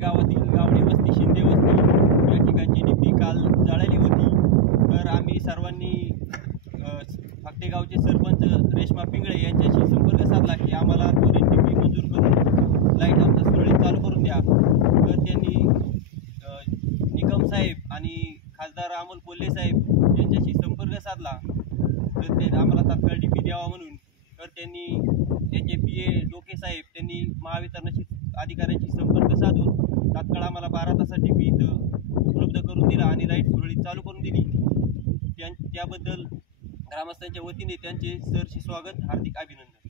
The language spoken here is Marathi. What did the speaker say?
गावातील गावडे वस्ती शिंदे वस्ती या ठिकाणची डीपी काल जळाली होती। तर आम्ही सर्वांनी फाकटे गावचे सरपंच रेश्मा पिंगळे यांच्याशी संपर्क साधला की आम्हाला त्वरित डीपी मंजूर करून लाईट आमचा सुरळीत चालू करून द्या। तर त्यांनी निकम साहेब आणि खासदार अमोल कोल्हे साहेब यांच्याशी संपर्क साधला तर ते आम्हाला तात्काळ डीपी द्यावा म्हणून। तर त्यांनी त्यांचे PA डोके साहेब त्यांनी महावितरणाशी अधिकाऱ्यांशी संपर्क साधून तात्काळ आम्हाला 12 तासात डीपी इथं उपलब्ध करून दिला आणि लाईट सुरळीत चालू करून दिली। त्याबद्दल ग्रामस्थांच्या वतीने त्यांचे सहर्ष स्वागत, हार्दिक अभिनंदन।